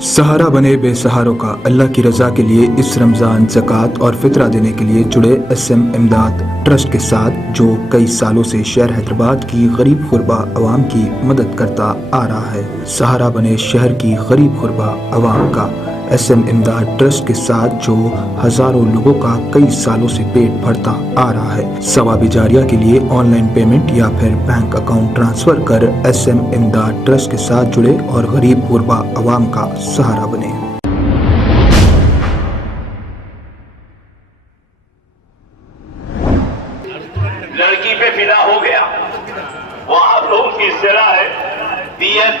सहारा बने बेसहारों का। अल्लाह की रजा के लिए इस रमज़ान ज़कात और फितरा देने के लिए जुड़े SM इमदाद ट्रस्ट के साथ, जो कई सालों से शहर हैदराबाद की गरीब गुरबा अवाम की मदद करता आ रहा है। सहारा बने शहर की गरीब गुरबा अवाम का SM इमदाद ट्रस्ट के साथ, जो हजारों लोगों का कई सालों से पेट भरता आ रहा है। सवाब जारिया के लिए ऑनलाइन पेमेंट या फिर बैंक अकाउंट ट्रांसफर कर SM इमदाद ट्रस्ट के साथ जुड़े और गरीब गुरबा अवाम का सहारा बने। लड़की पे फिदा हो गया, वो आप लोगों की इस्तेलाह है, BF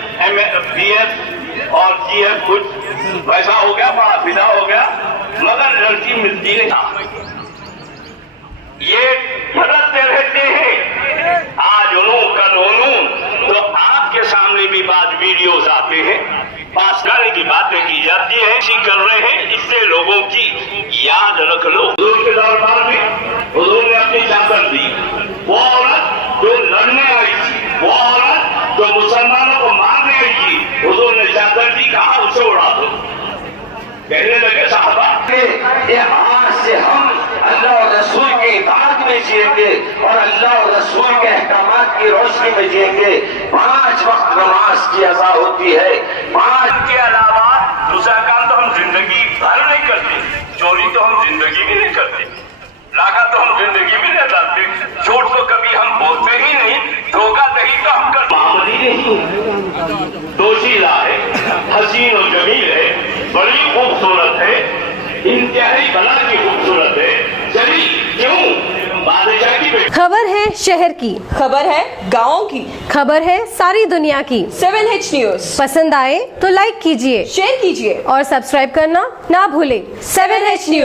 और GF कुछ वैसा हो गया, बड़ा फिदा हो गया, मगर लड़की मिलती नहीं। ये बदलते रहते हैं, आज उन्हों कल उन्हों, तो आपके सामने भी बात वीडियोस आते हैं, पास करने की बातें की जाती है, कर रहे हैं, इससे लोगों की याद रख लो। हुजूर के दरबार में हुजूर ने अपनी चादर दी, वो औरत जो लड़ने आई थी, वो औरत जो मुसलमानों को मारने आई थी, हुजूर ने चादर दी, कहा उसे उड़ा दो। कहने लगे साहबा कि आज से हम अल्लाह और रसूल के इताअत में जिएंगे और अल्लाह और रसूल के अहकामात की रोशनी में जिएंगे। 5 वक्त नमाज की अज़ा होती है, 5 के अलावा दूसरा काम तो हम जिंदगी भर नहीं करते, चोरी तो हम जिंदगी भी नहीं करते, लागा तो हम जिंदगी भी नहीं डालते, झूठ तो कभी हम बोलते ही नहीं, धोखाधड़ी तो हम कर मामूली नहीं। दोषीला है, हसीन और जमील है, बड़ी खूबसूरत है, इंतहाई बला की खूबसूरत है, चली क्यों बादशाह की बेटी। खबर है शहर की, खबर है गाँव की, खबर है सारी दुनिया की। 7H न्यूज पसंद आए तो लाइक कीजिए, शेयर कीजिए और सब्सक्राइब करना ना भूलें। 7H news.